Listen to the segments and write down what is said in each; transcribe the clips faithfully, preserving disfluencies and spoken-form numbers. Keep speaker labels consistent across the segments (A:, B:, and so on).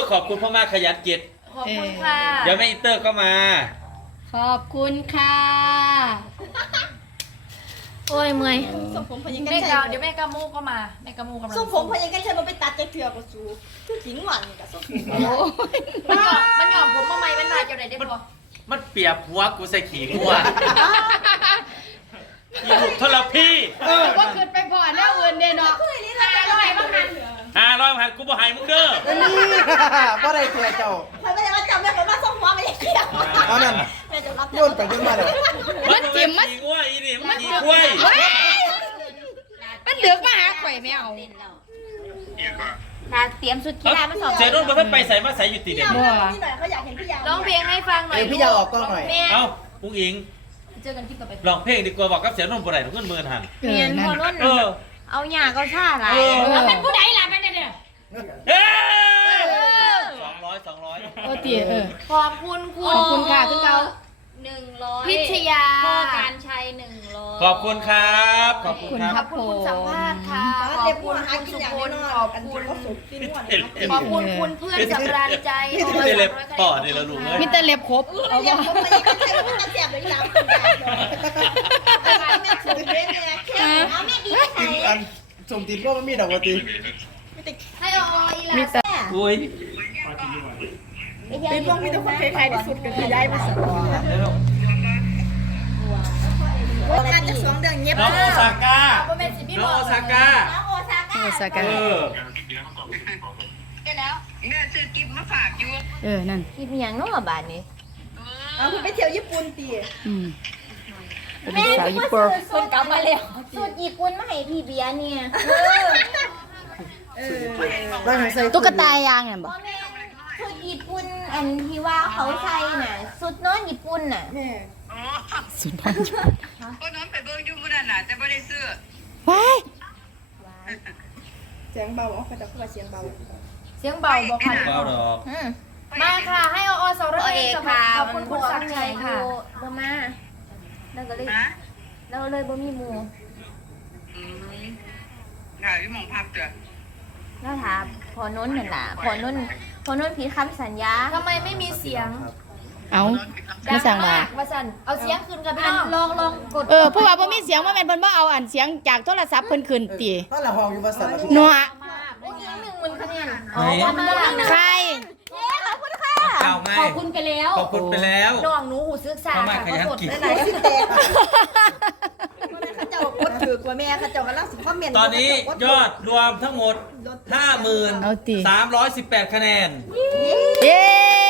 A: ขอบคุณพ่อมากขยันเกียรติ
B: ขอบคุณค่ะ
A: เดี๋ยวแม่อินเตอร์ก็มา
C: ขอบคุณค่ะโอ้ยเมื่อย
B: ส่งผมพยังกันใช่เดี๋ยวแม่กามูก็มาแม่กามูกำลัง
D: ส่งผมพยังกันใช่มันไปตัดใจเถื่อกับสูขิงหวานกับส่งผมมันหย
B: อบมันหยอบผมมาใหม่มันมาเจ้าไหนได้บ่
A: มันเปียบหัวกูใส่ขี้หัวอีลูกทรพี
C: เออว่าขึ้นไปพอแล้วอื่นเด้เนาะ
B: ห้าร้อยบ้างหัน
A: ห้าร้อยหันกูบ่ให้มึงเด้อ
E: นี่บ่ได้เสียเจ้า
D: ใครไม่ได้มาจับแม่ผมมาส่งหัวไม่ได้เกี่ยว
E: เอานั่น
D: แม่จะรับ
E: โยนไปขึ้นมาเลย
A: มันจิ้มมันขี้หัวอีนี่มันขี้กล้วย
C: มันเดือกมาหาข่อยไม่เอา
F: นาเตรียมชุดกีฬามาสอบ
A: เจนุ่นบ่ทันไปใส่มาใส่อยู่ติเด้อ
D: พี่หน่อยเขาอยากเห็นพี่ยาว
B: ร้องเพลงให้ฟังหน่อย
E: พี่ยาวออกกล้องหน่อย
A: เอ้าปุ้งอิง
B: เจอกันคลิปต่อไป
A: ร้องเพลงดีกว่าบอกกับเสียนุ่นบ่ได้ทุกคนเมินหัน
F: เมียนพอรุ่นเอาหยาก็ชาอะไร
B: แล้วเป็นผู้ใดล่ะเป็นเนี่ย
A: เอ้สองร้อยสองร้อย
C: โอ้ตีเออ
B: ขอบคุณคุณ
C: ขอบคุณค่ะคุณเกา
F: หนึ่งร้อย
B: พิชยา
F: พ่อการชัยหนึ่งร้อย
A: ขอบคุณครับขอบคุณครับ
B: ขอบคุณคุณสัมภาษณ์ค่ะขอบคุณคุณสุพลขอบคุณขอบคุณคุณเพื่อนสำราญใจ
A: ไม่เล็บต่อเดี๋ยวเราลุงเลย
C: มิเตอร์เล็บครบ
D: เอาว่าผมไปกันใช่มันจะเสียบเลยยาวคนใหญ่เลยแม่สูงเว้ยเนี่ยแค่เอาแม่ดีใส่
E: อันสมติดก็มันมีดอกว่าตี
B: ให้ออีลา
C: มิเตอร์
A: อุ้ย
D: เป็นพวกมีแต่คนใครๆที่สุดก็คือย้ายมาสอนการจะสองเดือนเงียบ
A: น้องโอซาก้า
B: น้
A: น้องโอซาก้าน้องโอซาก้า
C: โอซาก้า
A: เออ
F: แล้วเงินซื้อกิฟต์มาฝากอยู่
C: เออนั่น
F: กิฟต์อย่างน้อบาทนี้
D: เอาคุณไปเที่ยวญี่ปุ่นตี
C: อืม
F: แม่สาวญี่ปุ่นคนกลับมาแล้วสูตรญี่ปุ่นมาให้พี่เบียร์เนี่ย
C: ตุ๊กตายางเนี่ยบอก
F: สูตรญี่ปุ่นอันที่ว่าเขาใช้น่ะสูตรนอนญี่ปุ่นน่ะ
C: สุดยอดญี่ปุ่น
G: ก็น้องไปเบิ่งอยู่มื้อนั้นน่ะแต่บ่ได้ซื้อ
C: ว้าย
D: เสียงเบาอ๋อเขาจะพูดว่าเสียงเบา
B: เสียงเบาบอกค่ะ
A: เบาดอก
B: มาค่ะให้ออสรเอกค่ะขอบคุณคุณสักชัยค่ะ
F: บ่มาแล้วก็เลยแล้วเลยบ่มีหมู่
G: อืมน่ะอยู่หม่องพักเด้อ
F: แล้วถามพอนุ่นนั่นล่ะพอนุ่นพอนุ่นผิดคำสัญญา
B: ทำไมไม่มีเสียง
C: เอาไม่สั่งมา
B: ว่าสั่นเอาเสียงขึ้นค่ะพี่น้องลองลองกด
C: เออเพราะว่าบ่มีเสียงว่าแม่นเพิ่นบ่เอาอันเสียงจากโทรศัพท์เพิ่นขึ้นติ
E: ถ้าละห้องอยู่ภาษาละ
C: นัว
F: ได้ยินหนึ่งหมื่นคะแนน
B: อ๋อ
C: ใคร
D: ขอบคุณค่ะ
A: เก่าไง
B: ขอบคุณไปแล้ว
A: ขอบคุณไปแล้ว
B: น้องหนูหูซึกษาค่ะขอ
A: ขยันกิน
D: ไหนสิแตกเขาเจ้ากดถือกว่าแม่เขาเจ้ากำลังสิคอมเมนต์
A: ตอนนี้ยอดรวมทั้งหมด ห้าหมื่นสามร้อยสิบแปด คะแนน
C: เย้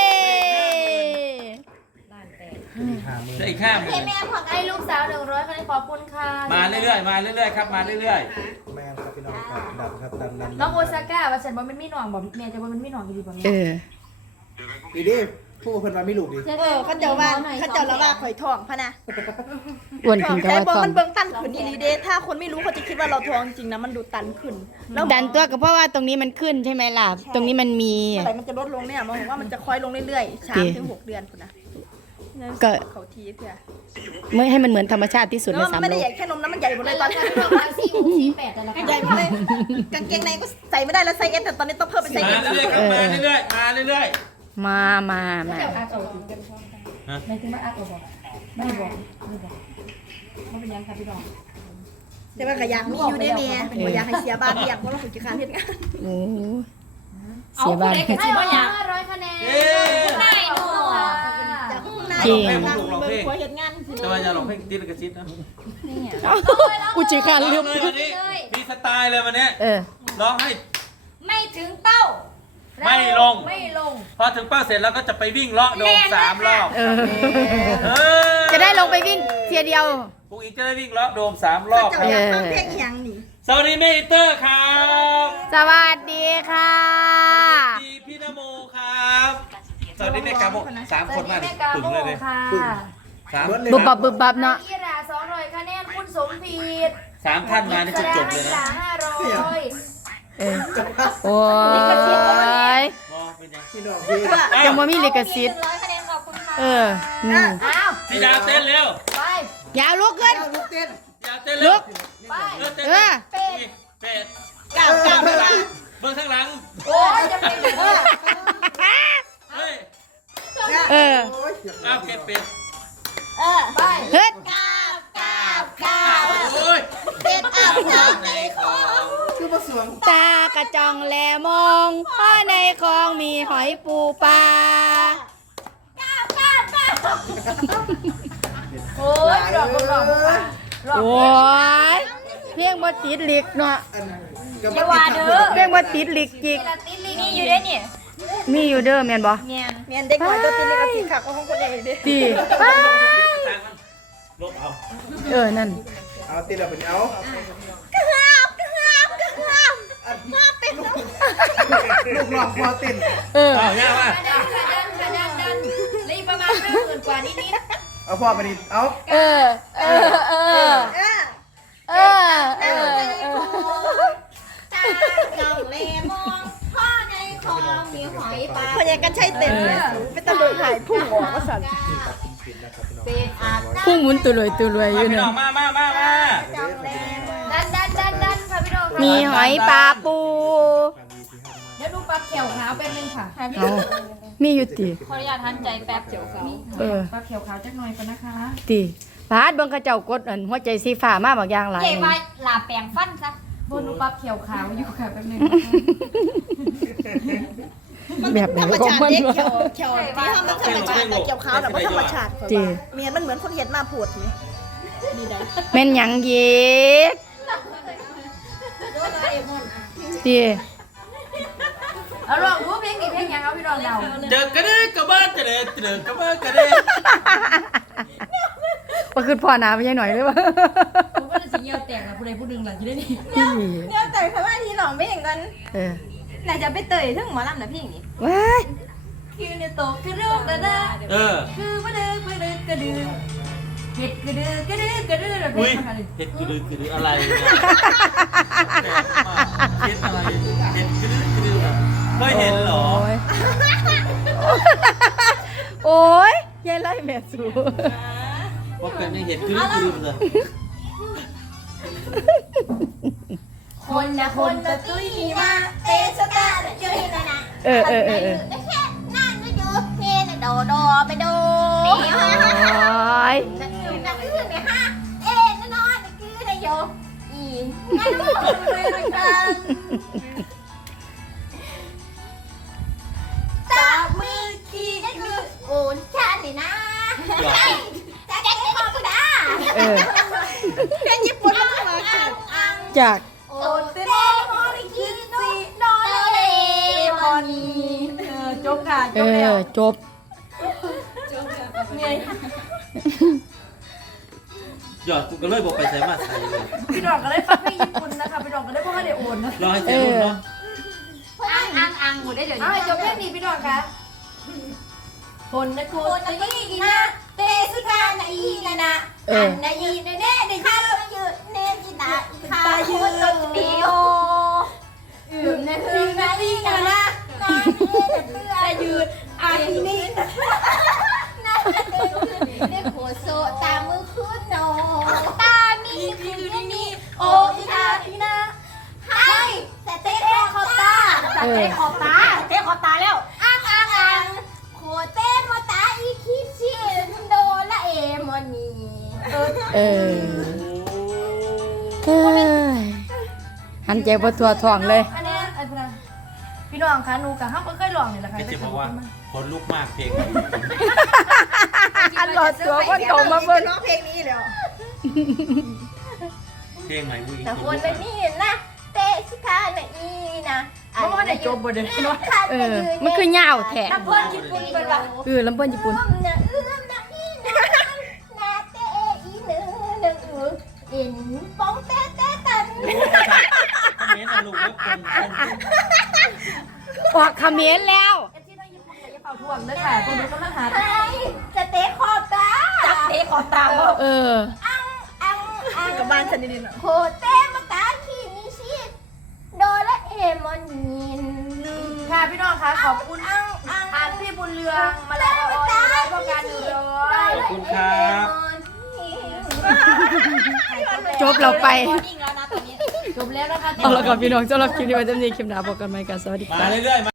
A: ได้อีกห้าหมื่น
B: แม่ผักไอ้ลูกสาวหนึ่งร้อยคะแนนขอบคุณค่ะ
A: มาเรื่อยๆมาเรื่อยๆครับมาเรื่อย
E: ๆแม่ครับพี่น้องครับดับครับดับดับ
B: น้องโอซาก้าว่าฉันว่ามันไม่หน่องบอกแม่จะว่ามันไม่หน่องดีป่ะแม่
C: เออ
E: ดีดิผู้คนมาไม่ลูกดิ
D: เออเขาเจ้าว่าเขาเจ้าละว่าข่อยทองพะนะ
C: อ้วนขึ้นก็ว่าทอง
D: มันเบิ่งตันขึ้นอีหลีเด้ถ้าคนไม่รู้เขาจะคิดว่าเราทองจริงนะมันดูตันขึ้น
C: ดันตัวก็เพราะว่าตรงนี้มันขึ้นใช่ไหมล่ะตรงนี้มันมี
D: อะไรมันจะลดลงเนี่ยมองว่ามันจะค่อยลงเรื่อยๆสามถึงหกเดือนคุณนะ
C: ก็
D: เขาทีเพื่อ
C: ไม่ให้มันเหมือนธรรมชาติที่สุดในสามโลก
D: ไม่ได้ใหญ่แค่นมนะมันใหญ่หมดเลยตอนนี้
B: สี่หกสี่แปดแต่ละใ
D: หญ่หมดเลยกางเกงในก็ใส่ไม่ได้แล้วไซส์เอสแต่ตอนนี้ต้องเพิ่มเป็นไซส์เอส
A: มาเรื่อยๆครับมาเรื่อยๆมาเรื่อย
C: ๆมามามา
B: ไม่ถึงว่าอักเราบอกไม่บอกไม่บอกไม่เป็นยังค่ะพี่น้อง
D: แต่ว่าขยันมีอยู่ได้เมียขยันให้เสียบ้านเรียกเพราะเราฝึกกิจการเฮ็ดงาน
C: โอ้เสียบ้าน
B: ให้ห้าร้อยคะแนนได้หนู
D: จากคุณนายเบิ่งหัวเฮ็ดงาน
A: จะมาจะลองเพลงติดกระซิบนะ
C: อุจิการลืม
A: มีสไตล์เลยวันนี้ร้องให้
B: ไม่ถึงเป้า
A: ไม่ลง
B: ไม่ลง
A: พอถึงเป้าเสร็จแล้วก็จะไปวิ่งเลาะโดมสามรอบ
C: จะได้ลงไปวิ่งเทียเดียว
A: พวกอีกจะได้วิ่งเลาะโดมสามรอบ
D: จะอยากฟังเพลงยังนี่
A: สวัสดีเมเตอร์ครับ
C: สวัสดีค่ะ
A: สวัสดีพี่นโมครับสวัสดีแม่กาโมสามคนมาปึ่งเลยเลยสาม
C: บุบบับบุบบับเนาะ
B: ยี่ราสองร้อยคะแนนคุณสมพีด
A: สามท่านมานี่จะจบเลยนะ
B: ห้าร้อย
C: เออโอ้ยยังไม่มีลิขสิทธิ์เออ
B: อ้าว
A: พี่ดาวเต้นเร็ว
B: ไป
C: ยาวลุกขึ้น
A: ยาวเต้นเร็ว
B: ไป
A: เออเป็ดเป็ด
D: ก้าวก้าวเวลา
A: เบื้องข้างหลัง
B: โอ้ยจะเป็นแบบว่า
C: เออ
A: อ้าวเก็บเป็ด
D: เออไป
C: เฮ็ด
D: กาบกาบกาบ
A: โอ้ย
D: เป็ดอาบน้ำในคลอง
E: คือมาสวง
C: ตากระจองแลมองเพราะในคลองมีหอยปูปลา
B: โอ้ยดอกดอกดอก
C: โอ้ยเพียงบ่ติดหลิกเนาะ
E: กับ
B: อย่าว่าเด้อ
C: เพียงบ่ติดหลิกจิก
B: นี่อยู่ได้เนี่ย
C: มีอยู่เด้อแม่นบ่
B: เนี่ย
D: เมียนเด็กหน่อยตัวตีนกับสีขาวของคนเองดิ
C: ติ
A: ลบเอา
C: เออนั่น
E: เอาตีเราเป็นเอา
D: กระหามกระหามกระหามมาเป็นลูก
E: ลูกน้องพอติน
C: เออ
A: เอาเนี่ยมา
B: ดันดันดันดันดันเลยประมาณห้าหมื่นกว่านิดนิด
E: เอาพ่อไปดิเอา
C: เออเออเออ
D: เออ
C: เออเออเออ
D: ตาเก่าเลมองพ่อในคลองมีหอยปลาพยากันใช้เต็มเลยเป็นตะลุยหายพุ่งหัวก็สั่น
B: เป็นอาบ
C: พุ่งหมุนตุลอยตุลอยอ
A: มา
C: ยู่
A: พี่น้
C: นั่
A: อน งมามามามา
D: เก่าเลมอง
B: ดันดันดันดันค่ะพี่น้อง
C: มีหอยปลาปู
B: เดี๋ยวดูปลาเขียวขาวแป๊บนึงค่ะ
C: เอามีอยู่ติ
B: ขออนุญาตทันใจแป๊บเขียวขาว
C: เออ
B: ปลาเขียวขาวจักหน่อยก่อนนะคะ
C: ติพาดเบิ่งเขาเจ้ากดอันหัวใจสีฟ้ามาบางอย่างหลาย
B: เจ๊ว่าลาแปลงฟันซะบนดูปลาเขียวขาวอยู่ค่ะแป๊บนึง
C: แบบไหน
D: ธรรม
C: ของ
D: ชาติ
C: มัน
D: เด็ก
C: วะ
D: เขียวเขียวที่ทำมันธรรมชาติแต่เกี่ยวขาวแต่ว่าธรรมชาติเมียนมันเหมือนคนเห็ดมาพูดไหมดีได้
C: แม่นหยังเย็ดติ
B: เอาลองพูดเพลงนี้เพลงยังเอาพี่น้องเรา
A: เจอกระเด้กระเบ้ากระเด้เจอกระเบ้ากระเด้
C: ว่าคือพ่อหนาไปยังหน่อยเลยวะ
B: ผมก็จะสิเงียวแตกละผู้ใดผู้หนึ่งหลังจะได้นี่
D: เนี่ยแต่คำว่าที่หลองไม่เห็นกัน
C: เออ
D: น่าจะไปเตยถึงหมอลำนะพี่อย่างนี้
C: ว้าย
B: คือในโต๊ะกระดูกกระดา
A: เออ
B: คือมาเดือกมาเดือกกระดือเห็ดกระดือกระดือกระดือแบบ
A: อุ้ย
B: นี้ค่ะ
A: เห็ดกระดือกระดืออะไรเนี่ยเห็ดอะไรเห็ดกระดือกระดือแบบไม่เห็นเหรอ
C: โอ้ยโอ้ยยายไล่แม่สู
A: ว่าเป็นยังเห็ดกระดือกระดือเลย
B: คนนะคนตะตุ้ยนี่มา
D: เตสตาร์จุยนะนะ
C: เออเออเออเออ
D: แค่นั่งก็อยู่เฮนะโดโดไปดู
C: โอ้ย
D: นั่งอื่นนั่งอื่นเนี่ยฮะเอ็นนอนคือนะโยอีนั่งดูเลยกันตามือขี้ก็คือโอนชาตินะจะแก้ให้บอกกูนะ
C: เออ
D: เพลงญี่ปุ่นมันมาค่ะ
C: จาก
D: โอเตโมริคิซิโนเลมอนี
B: เออจบค่ะจ
C: เอบ
B: แล้ว
C: อจบ
B: เนี่ย
A: หยอดกูก็เลยบอกไปใส่มาใส่เลย
B: พี่น้องก็ได้ฟังเพลงญี่ปุ่นนะคะพี่น้องก็ได้พ่อได้โอนนะ
A: รอให้เสร็จรุ่นเนาะ
B: อังอังอังหมดได้เดี๋ยวนี้จบเพลงนี้พี่น้องคะคนนะคุ
D: โอ
B: ณ
D: นายีกินะเตสุทานาอีนะนะอันนายีนะเน่เดข้าวยืดเนจิตาข้าวยืดเดียว
B: อื่นนะ
D: คื
B: คือ อ
D: นาลีนะนะนาลีนะเพื่อ
B: แต่ยืด
D: อาทีนี้นะนาเด็กหัวโซตามือขึ้นโนตามีคืนนี้โออีนาอีนาให้แต่เต้ขอบตา
C: เออ
B: ขอบตาเต้ขอบตาแล้ว
D: อังอังอังโคเต้มาตาอีคิชิโดละเอมอนี
C: เออเฮ้ยหันใจบ่ทั่วท้องเลย
B: อันนี้ไอ้พนันพี่น้องคะหนูกับห้าก็เคยลองนี่แหละค่ะ
A: พี่เจบอกว่าคนลุกมากเพลง
C: อันหลอดตัวคนโตมาเบิ่ง
D: ร้องเพลงนี้เลย
A: เพลงใหม่มึง
D: แต่คนเป็นนี่นะเตชิคาเนอีนะ
B: เพราะว่าได้จบบทเดียวพี่น้อง
C: เออ มันคือยาวแท้
B: น้ำเพิ่นญี่ปุ่นเป็นแบบ
C: เออลำเพิ่นญี่ปุ่น
D: เอื้อมนะเอื้อมนะอีนะนาเตอีเนื้อเนื้ออืออินปองเตเตตัน
A: คอมเมนต์นะลูกว่าคนคน
C: ออกเขมรแล้ว
B: เอฟซีต้องญี่ปุ่นกับญี่ปุ่นท่วงด้วยค่ะคนนี้ก็มาหา
D: ไทยจะเตะขอบตา
B: จับเตะขอบตาว่า
C: เออ
D: อังอังอังกับบ้านฉันนิดๆโคเตมาตาคีนิชิโดละเอมอนิน
B: ค่ะพี่น้องคะขอบคุณ
D: อังอัง
B: อ่านพี่บุญเรืองมาแล้วออยพวกการอยู่ร้อย
A: ขอบคุณครับ
C: จบเราไป
B: จบแล้วนะคะ
C: เอาละครับพี่น้องสำหรับคลิปนี้ไว้เท่านี้คลิปหน้าพบกันใหม่กันสวัสดีค
A: มา
C: รับ
A: เรื่อยๆ